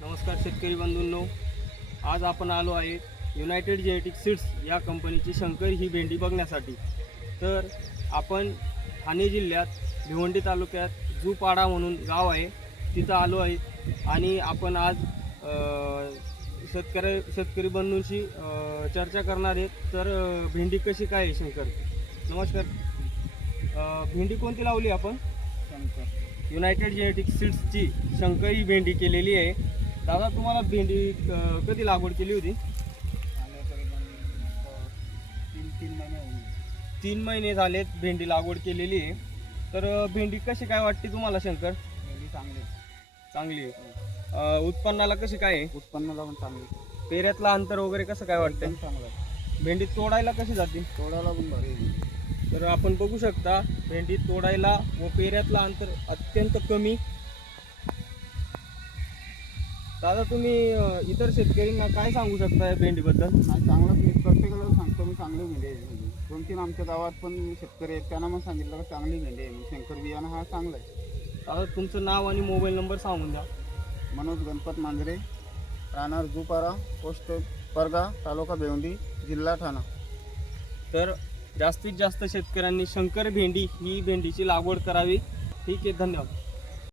नमस्कार शेतकरी बंधूंनो, आज आपण आलो आहे युनायटेड जेनेटिक सीड्स या कंपनीची शंकर ही भेंडी बघण्यासाठी। तर आपण ठाणे जिल्ह्यात भिवंडी तालुक्यात जुपाडा म्हणून गाव आहे तिथं आलो आहे आणि आपण आज शेतकरी बंधूंशी चर्चा करणार आहेत। तर भेंडी कशी काय आहे शंकर? नमस्कार, भेंडी कोणती लावली आपण? शंकर युनायटेड जेनेटिक सीड्सची शंकर ही भेंडी केलेली आहे। दादा, तुम्हाला भेंडी कधी लागवड केली होती? तीन महिने झालेत भेंडी लागवड केलेली आहे। तर भेंडी कशी काय वाटते तुम्हाला शंकर? चांगली आहे। उत्पन्नाला कशी काय आहे? उत्पन्नाला पण चांगली, पेऱ्यातला अंतर वगैरे कसं काय वाटतं? चांगलं आहे. भेंडी तोडायला कशी जाते? तोडायला पण भारी आहे. तर आपण बघू शकता भेंडी तोडायला व पेऱ्यातला अंतर अत्यंत कमी। दादा, तुम्ही इतर शेतकऱ्यांना काय सांगू शकता या भेंडीबद्दल? नाही, चांगलं मी प्रत्येकाला सांगतो, मी चांगली भेंडी आहे. 2-3 आमच्या गावात पण शेतकरी आहेत, त्यांना मग सांगितलं की चांगली भेंडी आहे, शंकर बियाणं हा चांगला आहे. दादा, तुमचं नाव आणि मोबाईल नंबर सांगून द्या. मनोज गणपत मांजरे, राहणार जुपारा, पोस्ट परगा, तालुका भिवंडी, जिल्हा ठाणा. तर जास्तीत जास्त शेतकऱ्यांनी शंकर भेंडी ही भेंडीची लागवड करावी। ठीक आहे, धन्यवाद.